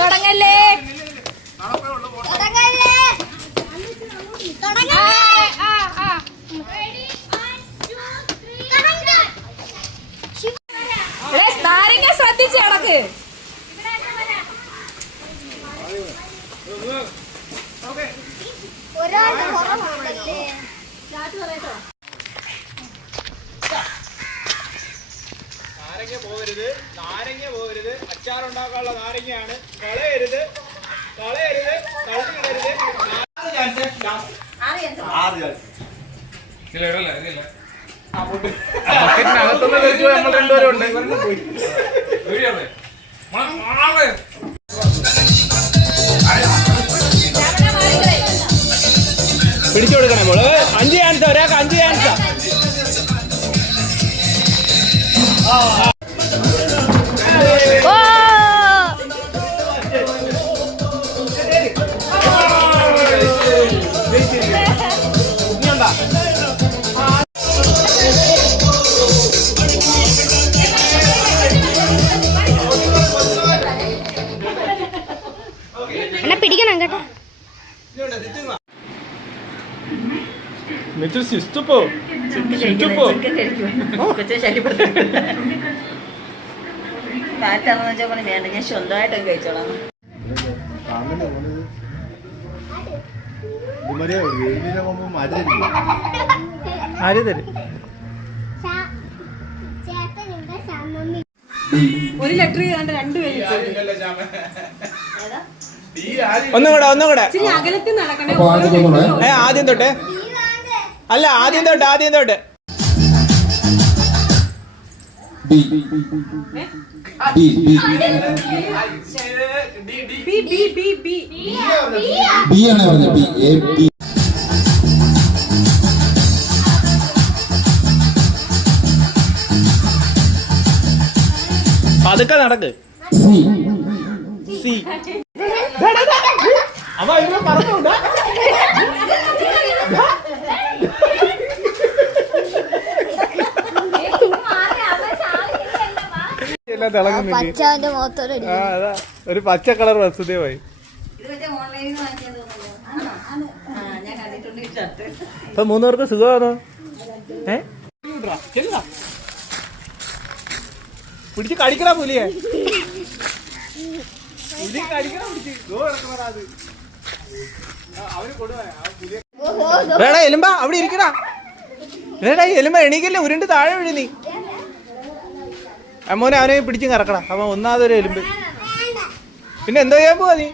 തുടങ്ങല്ലേ നാരങ്ങ ശ്രദ്ധിച്ച് കിടക്ക്. നാരങ്ങ പോകരുത്. അച്ചാറുണ്ടാക്കാനുള്ള നാരങ്ങയാണ്. കളയരുത്, കളയരുത്, കളഞ്ഞിടരുത്. 6 ബക്കറ്റിനകത്തുനിന്ന് നമ്മൾ രണ്ടുപേരും ഉണ്ട്. പിടിച്ചു കൊടുക്കണേ മോള്. 5 ചാൻസ്, ഒരാൾക്ക് 5 ചാൻസ്. പിടിക്കണം കേട്ടോ. വേണ്ട, ഞാൻ സ്വന്തമായിട്ടൊക്കെ കഴിച്ചോളാം. ആര് തരും? 1 ലെറ്റർ 2 പേര്. ഒന്നും കൂടെ, ഒന്നും കൂടെ. അകലത്തിൽ നടക്കണേ. ആദ്യം തൊട്ടേ. അല്ല, ആദ്യം തൊട്ട്, ആദ്യം തൊട്ട്. പതുക്കെ നടക്ക്. അവ ഇവിടെ പറഞ്ഞോണ്ടാ. ഒരു പച്ച കളർ വസുതയായി. ഇപ്പൊ 3 പേർക്ക് സുഖമാണോ? പിടിച്ച് കടിക്കണ പുലിയെ. പുലി കടിക്കണ വേടാ എലുമ്പ അവിടെ ഇരിക്കടാ. വേടാ എലുമ്പ എണീക്കല്ലേ, ഉരുണ്ട് താഴെ വീഴി നീ. അമ്മോനെ അവനെ പിടിച്ചും കറക്കടാ. അവൻ ഒന്നാമതൊരു എലുമ്പ്. പിന്നെ എന്തോ ചെയ്യാൻ പോവാ നീ?